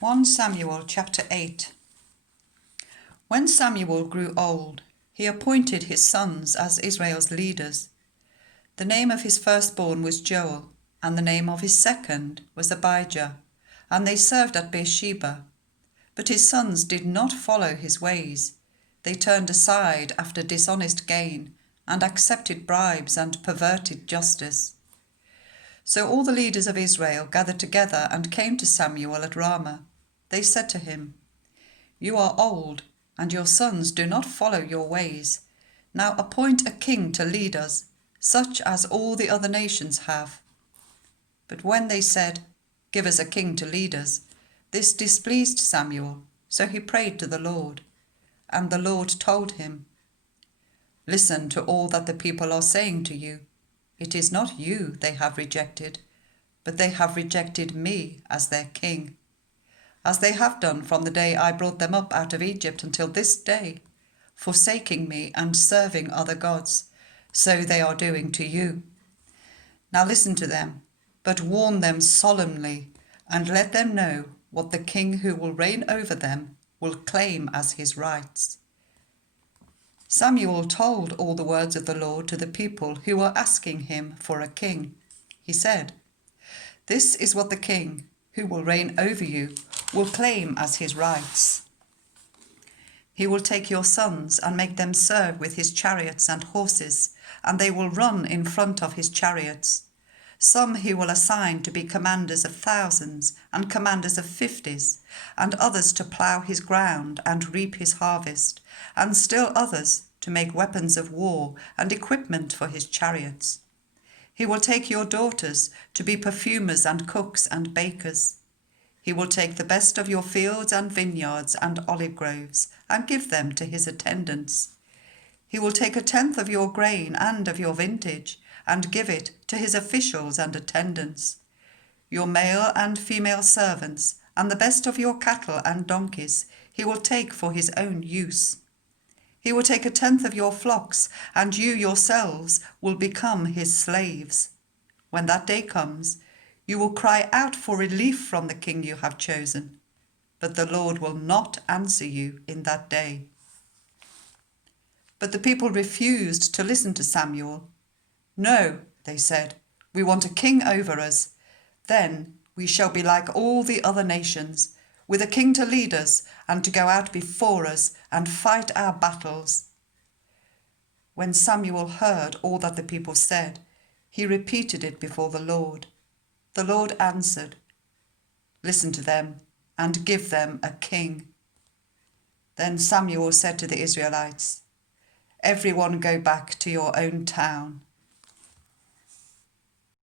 1 Samuel chapter 8. When Samuel grew old, he appointed his sons as Israel's leaders. The name of his firstborn was Joel, and the name of his second was Abijah, and they served at Beersheba. But his sons did not follow his ways. They turned aside after dishonest gain, and accepted bribes and perverted justice. So all the leaders of Israel gathered together and came to Samuel at Ramah. They said to him, "You are old, and your sons do not follow your ways. Now appoint a king to lead us, such as all the other nations have." But when they said, "Give us a king to lead us," this displeased Samuel, so he prayed to the Lord. And the Lord told him, "Listen to all that the people are saying to you. It is not you they have rejected, but they have rejected me as their king, as they have done from the day I brought them up out of Egypt until this day, forsaking me and serving other gods. So they are doing to you. Now listen to them, but warn them solemnly, and let them know what the king who will reign over them will claim as his rights." Samuel told all the words of the Lord to the people who were asking him for a king. He said, "This is what the king who will reign over you will claim as his rights. He will take your sons and make them serve with his chariots and horses, and they will run in front of his chariots. Some he will assign to be commanders of thousands and commanders of fifties, and others to plough his ground and reap his harvest, and still others to make weapons of war and equipment for his chariots. He will take your daughters to be perfumers and cooks and bakers. He will take the best of your fields and vineyards and olive groves and give them to his attendants. He will take 1/10 of your grain and of your vintage and give it to his officials and attendants. Your male and female servants and the best of your cattle and donkeys he will take for his own use. He will take 1/10 of your flocks, and you yourselves will become his slaves. When that day comes, you will cry out for relief from the king you have chosen, but the Lord will not answer you in that day." But the people refused to listen to Samuel. "No," they said, "we want a king over us. Then we shall be like all the other nations, with a king to lead us and to go out before us and fight our battles." When Samuel heard all that the people said, he repeated it before the Lord. The Lord answered, "Listen to them and give them a king." Then Samuel said to the Israelites, "Everyone go back to your own town."